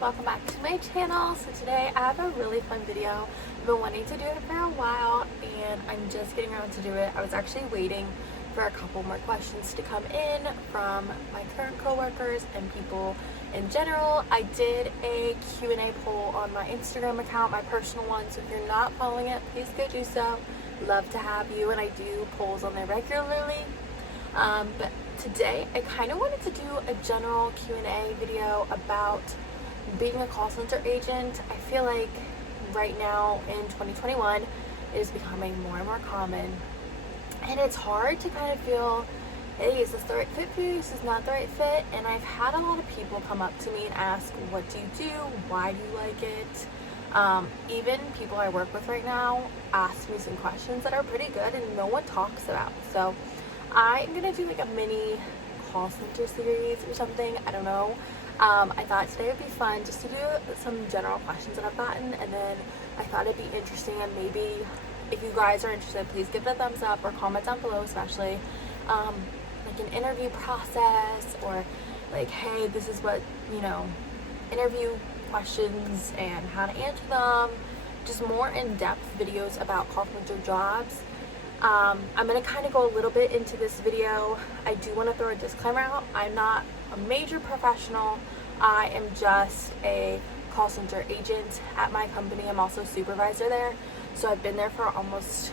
welcome back to my channel. So today I have a really fun video. I've been wanting to do it for a while and I'm just getting around to do it. I was actually waiting for a couple more questions to come in from my current coworkers and people in general. I did a Q&A poll on my Instagram account, my personal one, so if you're not following it, please go do so. Love to have you, and I do polls on there regularly. But today I kind of wanted to do a general Q&A video about being a call center agent. I feel like right now in 2021 it is becoming more and more common, and it's hard to kind of feel, hey, is this the right fit for you? Is this not the right fit? And I've had a lot of people come up to me and ask, what do you do? Why do you like it? Even people I work with right now ask me some questions that are pretty good and no one talks about. So I'm gonna do like a mini call center series or something, I don't know. I thought today would be fun just to do some general questions that I've gotten, and then I thought it'd be interesting, and maybe if you guys are interested, please give it a thumbs up or comment down below, especially like an interview process, or like, hey, this is what, you know, interview questions and how to answer them, just more in-depth videos about call center jobs. I'm going to kind of go a little bit into this video. I do want to throw a disclaimer out. I'm not a major professional. I am just a call center agent at my company. I'm also a supervisor there. So I've been there for almost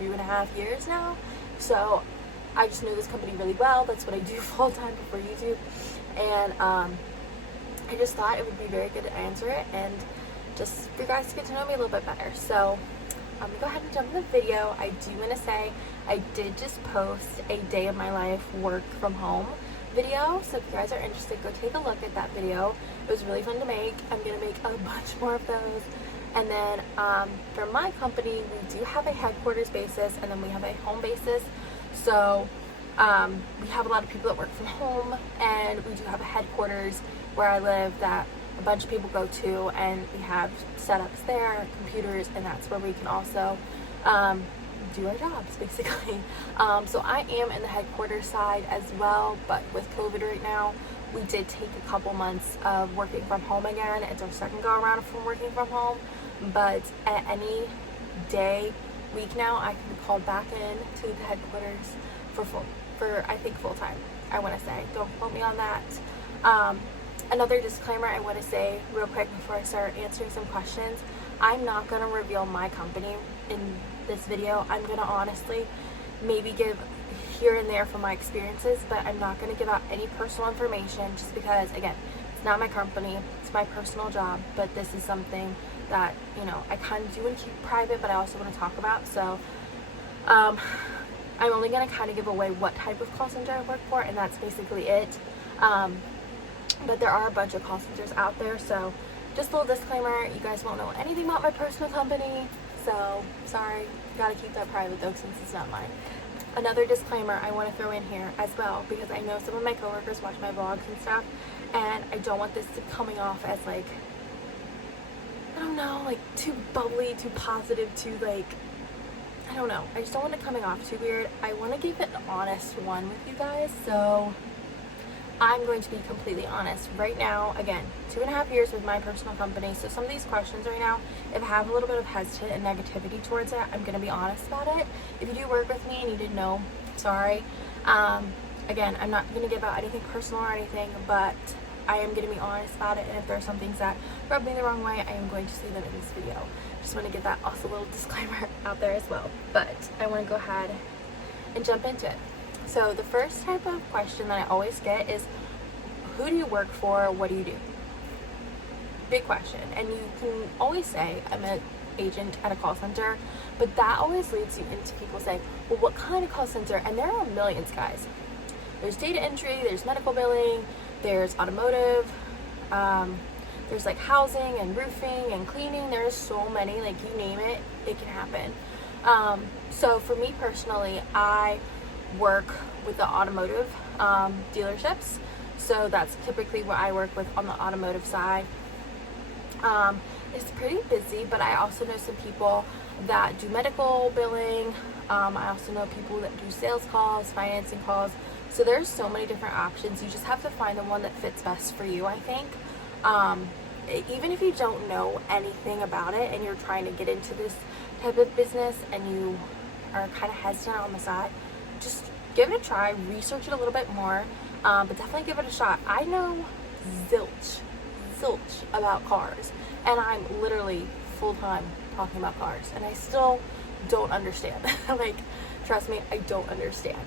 2.5 years now. So I just know this company really well. That's what I do full time before YouTube. And I just thought it would be very good to answer it and just for you guys to get to know me a little bit better. So I'm gonna go ahead and jump in the video. I do want to say I did just post a day of my life work from home video, so if you guys are interested, go take a look at that video. It was really fun to make. I'm gonna make a bunch more of those. And then for my company, we do have a headquarters basis and then we have a home basis. So we have a lot of people that work from home, and we do have a headquarters where I live that a bunch of people go to, and we have setups there, computers, and that's where we can also do our jobs basically. So I am in the headquarters side as well, but with COVID right now, we did take a couple months of working from home again. It's our second go around from working from home, but at any day, week now, I can be called back in to the headquarters for I think full time, I want to say. Don't quote me on that. Another disclaimer I want to say real quick before I start answering some questions. I'm not going to reveal my company in this video. I'm going to honestly maybe give here and there from my experiences, but I'm not going to give out any personal information just because, again, it's not my company, it's my personal job, but this is something that, you know, I kind of do want to keep private, but I also want to talk about. So I'm only going to kind of give away what type of call center I work for, and that's basically it. But there are a bunch of call centers out there, so just a little disclaimer, you guys won't know anything about my personal company, so sorry, gotta keep that private though since it's not mine. Another disclaimer I want to throw in here as well, because I know some of my coworkers watch my vlogs and stuff, and I don't want this to coming off as like, I don't know, like too bubbly, too positive, too like, I don't know, I just don't want it coming off too weird. I want to keep it an honest one with you guys, so I'm going to be completely honest. Right now, again, 2.5 years with my personal company, so some of these questions right now, if I have a little bit of hesitant and negativity towards it, I'm going to be honest about it. If you do work with me and you didn't know, sorry. Again, I'm not going to give out anything personal or anything, but I am going to be honest about it, and if there are some things that rub me the wrong way, I am going to say them in this video. Just want to give that also a little disclaimer out there as well. But I want to go ahead and jump into it. So the first type of question that I always get is, who do you work for? What do you do? Big question. And you can always say, I'm an agent at a call center, but that always leads you into people saying, well, what kind of call center? And there are millions, guys. There's data entry, there's medical billing, there's automotive, there's like housing and roofing and cleaning. There's so many, like you name it, it can happen. So for me personally, I work with the automotive dealerships, so that's typically what I work with on the automotive side. It's pretty busy, but I also know some people that do medical billing. I also know people that do sales calls, financing calls. So there's so many different options. You just have to find the one that fits best for you, I think. Even if you don't know anything about it and you're trying to get into this type of business and you are kind of hesitant on the side, just give it a try, research it a little bit more, but definitely give it a shot. I know zilch about cars, and I'm literally full-time talking about cars, and I still don't understand. Like, trust me, I don't understand.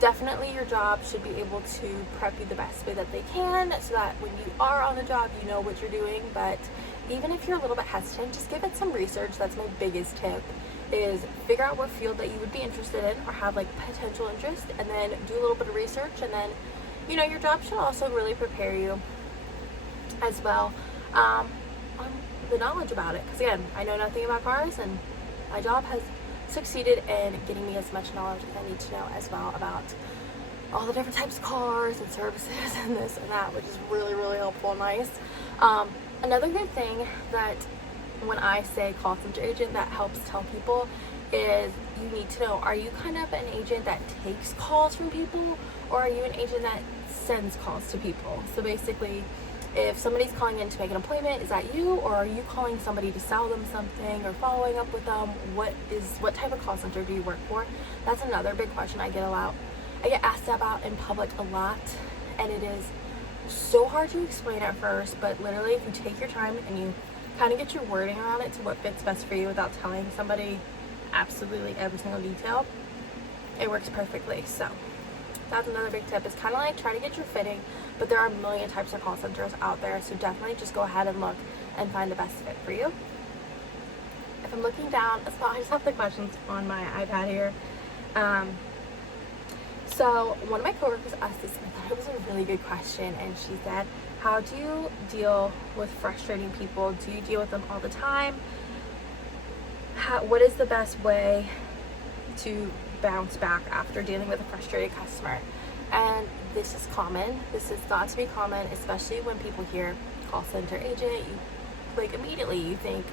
Definitely your job should be able to prep you the best way that they can so that when you are on the job, you know what you're doing. But even if you're a little bit hesitant, just give it some research. That's my biggest tip, is figure out what field that you would be interested in or have like potential interest, and then do a little bit of research. And then, you know, your job should also really prepare you as well on the knowledge about it. Because again, I know nothing about cars, and my job has succeeded in getting me as much knowledge as I need to know as well about all the different types of cars and services and this and that, which is really, really helpful and nice. Another good thing that when I say call center agent, that helps tell people is you need to know, are you kind of an agent that takes calls from people, or are you an agent that sends calls to people? So basically, if somebody's calling in to make an appointment, is that you, or are you calling somebody to sell them something or following up with them? What type of call center do you work for? That's another big question I get asked about in public a lot, and it is so hard to explain at first, but literally if you take your time and you kind of get your wording around it to what fits best for you without telling somebody absolutely every single detail, it works perfectly. So that's another big tip, is kind of like try to get your fitting, but there are a million types of call centers out there, so definitely just go ahead and look and find the best fit for you. If I'm looking down, so I just have the questions on my iPad here. So one of my coworkers asked this, and I thought it was a really good question, and she said, how do you deal with frustrating people? Do you deal with them all the time? What is the best way to bounce back after dealing with a frustrated customer? And this is common. This has got to be common, especially when people hear call center agent. Like, immediately you think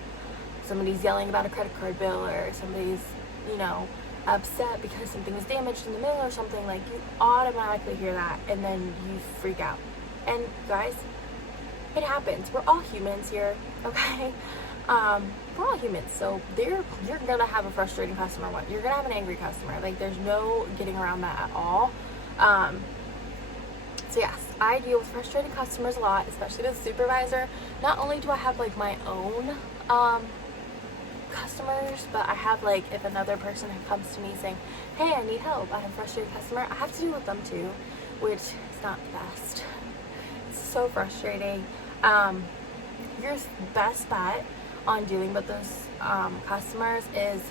somebody's yelling about a credit card bill, or somebody's, you know, upset because something was damaged in the mail or something. Like, you automatically hear that, and then you freak out. And guys, it happens. We're all humans here, okay? We're all humans, so you're gonna have a frustrating customer. You're gonna have an angry customer. Like, there's no getting around that at all. So yes, I deal with frustrated customers a lot, especially with a supervisor. Not only do I have like my own customers, but I have, like, if another person comes to me saying, hey, I need help, I have a frustrated customer, I have to deal with them too, which is not the best. It's so frustrating. Your best bet on dealing with those customers is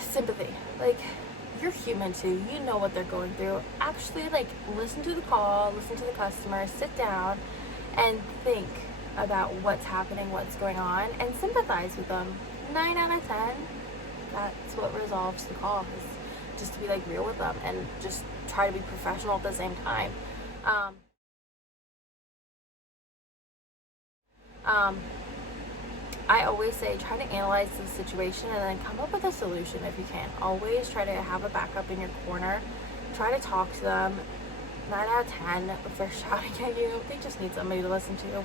sympathy. Like, you're human too. You know what they're going through. Actually, like, listen to the call, listen to the customer, sit down and think about what's happening, what's going on, and sympathize with them. 9 out of 10, that's what resolves the call, is just to be, like, real with them and just try to be professional at the same time. I always say try to analyze the situation and then come up with a solution if you can. Always try to have a backup in your corner. Try to talk to them. 9 out of 10, if they're shouting at you, they just need somebody to listen to.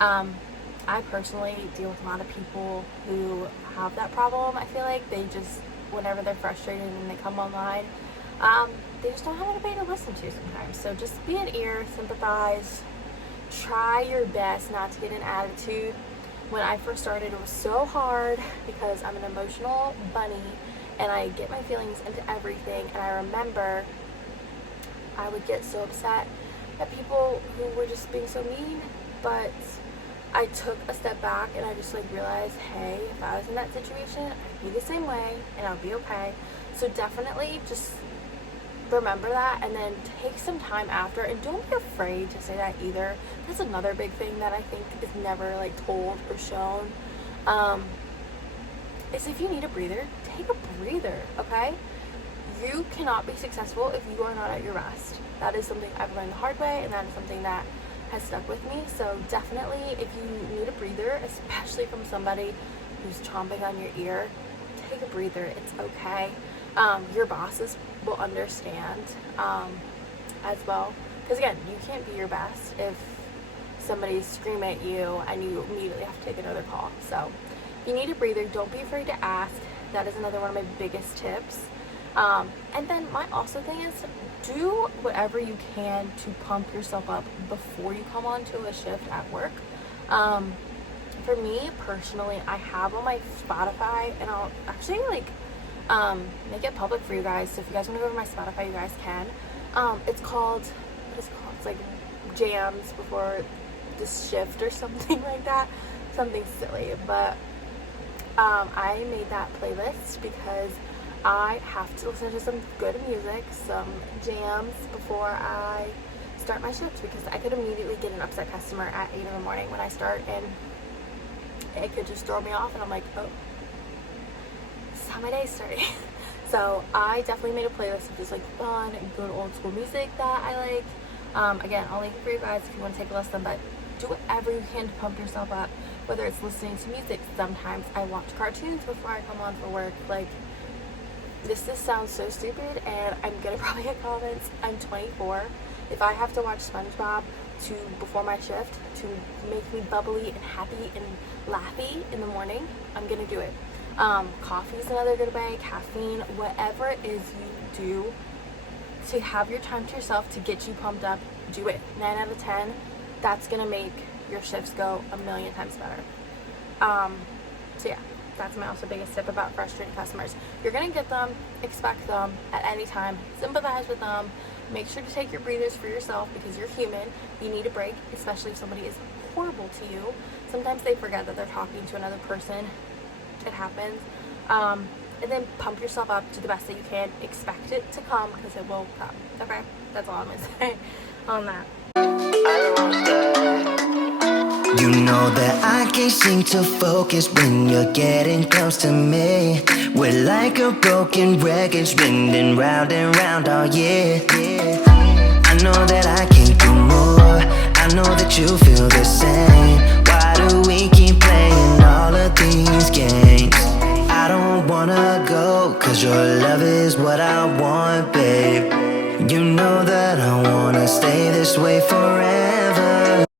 I personally deal with a lot of people who have that problem. I feel like they just, whenever they're frustrated and they come online, they just don't have anybody to listen to sometimes. So just be an ear, sympathize, try your best not to get an attitude. When I first started, it was so hard because I'm an emotional bunny and I get my feelings into everything. And I remember I would get so upset at people who were just being so mean, but I took a step back and I just, like, realized, hey, if I was in that situation, I'd be the same way and I'll be okay. So definitely just remember that, and then take some time after, and don't be afraid to say that either. That's another big thing that I think is never, like, told or shown, is if you need a breather, take a breather, okay? You cannot be successful if you are not at your best. That is something I've learned the hard way, and that is something that has stuck with me. So definitely, if you need a breather, especially from somebody who's chomping on your ear, take a breather. It's okay. Your bosses will understand as well, Because again, you can't be your best if somebody's screaming at you and you immediately have to take another call. So if you need a breather, don't be afraid to ask. That is another one of my biggest tips. And then my also thing is, do whatever you can to pump yourself up before you come on to a shift at work. For me personally, I have on my Spotify, and I'll actually make it public for you guys. So if you guys want to go to my Spotify, you guys can. It's called, what is it called? It's like jams before this shift or something like that. Something silly, but I made that playlist because I have to listen to some good music, some jams before I start my shift, because I could immediately get an upset customer at 8 in the morning when I start, and it could just throw me off, and I'm like, oh, this is how my day's starting. So I definitely made a playlist of just like fun, good old school music that I like. Again, I'll link it for you guys if you want to take a listen, but do whatever you can to pump yourself up, whether it's listening to music. Sometimes I watch cartoons before I come on for work. Like, this sounds so stupid, and I'm gonna probably get comments. I'm 24. If I have to watch SpongeBob before my shift to make me bubbly and happy and laughy in the morning, I'm gonna do it. Coffee is another good way, caffeine, whatever it is you do to have your time to yourself to get you pumped up, do it. 9 out of 10, that's gonna make your shifts go a million times better. So yeah, that's my also biggest tip about frustrated customers. You're gonna get them, expect them at any time, sympathize with them, make sure to take your breathers for yourself, because you're human, you need a break, especially if somebody is horrible to you. Sometimes they forget that they're talking to another person. It happens. And then pump yourself up to the best that you can. Expect it to come, because it will come. Okay? That's all I'm gonna say on that. You know that I can't seem to focus when you're getting close to me. We're like a broken record spinning round and round all year. I know that I can't do more. I know that you feel the same. Why do we keep playing all of these games? I don't wanna go, cause your love is what I want, babe. You know that I wanna stay this way forever.